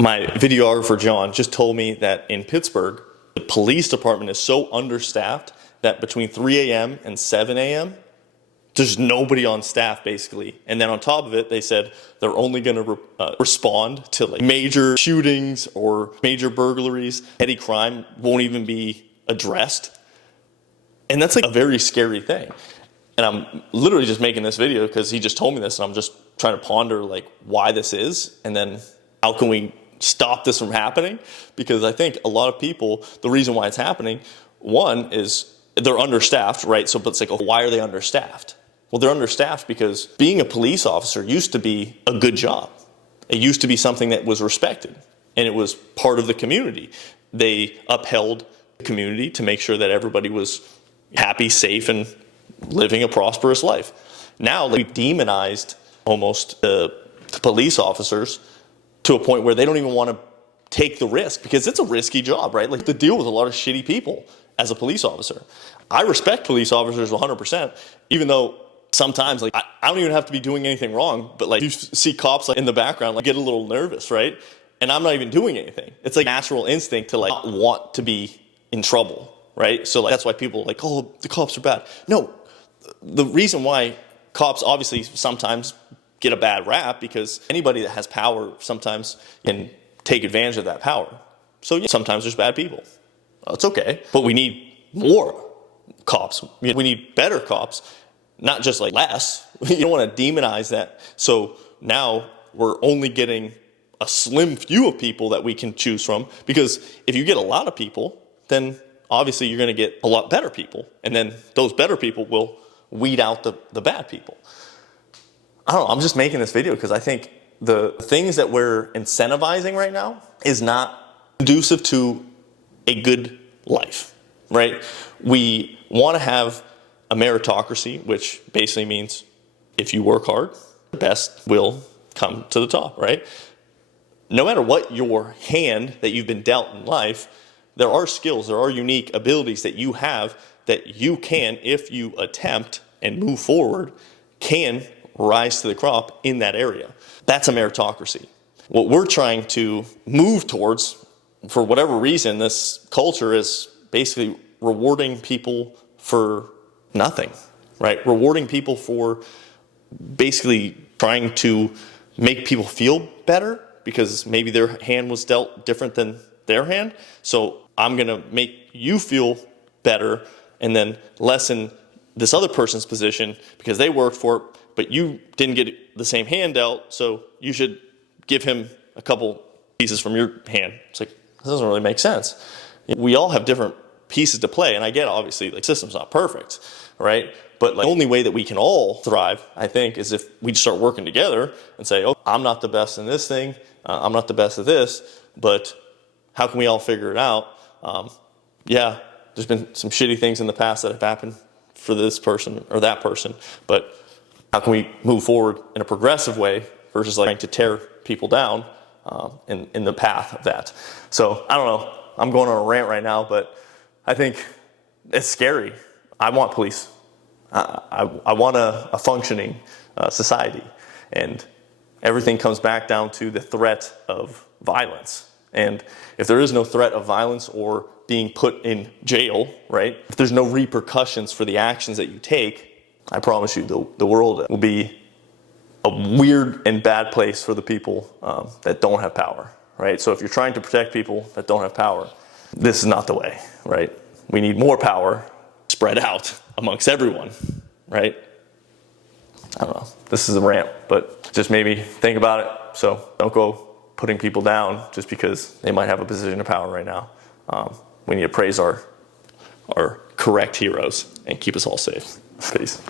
My videographer, John, just told me that in Pittsburgh, the police department is so understaffed that between 3 a.m. and 7 a.m., there's nobody on staff, basically. And then on top of it, they said they're only going to respond to like major shootings or major burglaries. Petty crime won't even be addressed. And that's like a very scary thing. And I'm literally just making this video because he just told me this, and I'm just trying to ponder like why this is, and then how can we stop this from happening? Because I think a lot of people, the reason why it's happening, one is they're understaffed, right? So, but it's like, why are they understaffed? Well, they're understaffed because being a police officer used to be a good job. It used to be something that was respected, and it was part of the community. They upheld the community to make sure that everybody was happy, safe, and living a prosperous life. Now we've demonized almost the police officers to a point where they don't even want to take the risk because it's a risky job, right? Like to deal with a lot of shitty people as a police officer. I respect police officers 100%, even though sometimes like I don't even have to be doing anything wrong, but like you see cops like in the background like get a little nervous, right? And I'm not even doing anything. It's like natural instinct to like not want to be in trouble, right? So like that's why people are like, oh, the cops are bad. No, the reason why cops obviously sometimes get a bad rap because anybody that has power sometimes can take advantage of that power. So yeah, sometimes there's bad people. It's okay, but we need more cops. We need better cops, not just like less. You don't want to demonize that. So now we're only getting a slim few of people that we can choose from, because if you get a lot of people, then obviously you're going to get a lot better people. And then those better people will weed out the bad people. I don't know, I'm just making this video because I think the things that we're incentivizing right now is not conducive to a good life, right? We want to have a meritocracy, which basically means if you work hard, the best will come to the top, right? No matter what your hand that you've been dealt in life, there are skills, there are unique abilities that you have that you can, if you attempt and move forward, can rise to the crop in that area. That's a meritocracy. What we're trying to move towards, for whatever reason, this culture is basically rewarding people for nothing, right? Rewarding people for basically trying to make people feel better because maybe their hand was dealt different than their hand. So I'm gonna make you feel better and then lessen this other person's position because they worked for it, but you didn't get the same hand dealt, so you should give him a couple pieces from your hand. It's like, this doesn't really make sense. We all have different pieces to play, and I get obviously like system's not perfect, right? But like, the only way that we can all thrive, I think, is if we start working together and say, oh, I'm not the best in this thing, I'm not the best at this, but how can we all figure it out? Yeah, there's been some shitty things in the past that have happened for this person or that person, but how can we move forward in a progressive way versus like trying to tear people down in the path of that? So I don't know, I'm going on a rant right now, but I think it's scary. I want police. I want a functioning society, and everything comes back down to the threat of violence. And if there is no threat of violence or being put in jail, right? If there's no repercussions for the actions that you take, I promise you the world will be a weird and bad place for the people that don't have power, right? So if you're trying to protect people that don't have power, this is not the way, right? We need more power spread out amongst everyone, right? I don't know. This is a rant, but just made me think about it. So don't go putting people down just because they might have a position of power right now. We need to praise our correct heroes and keep us all safe. Peace.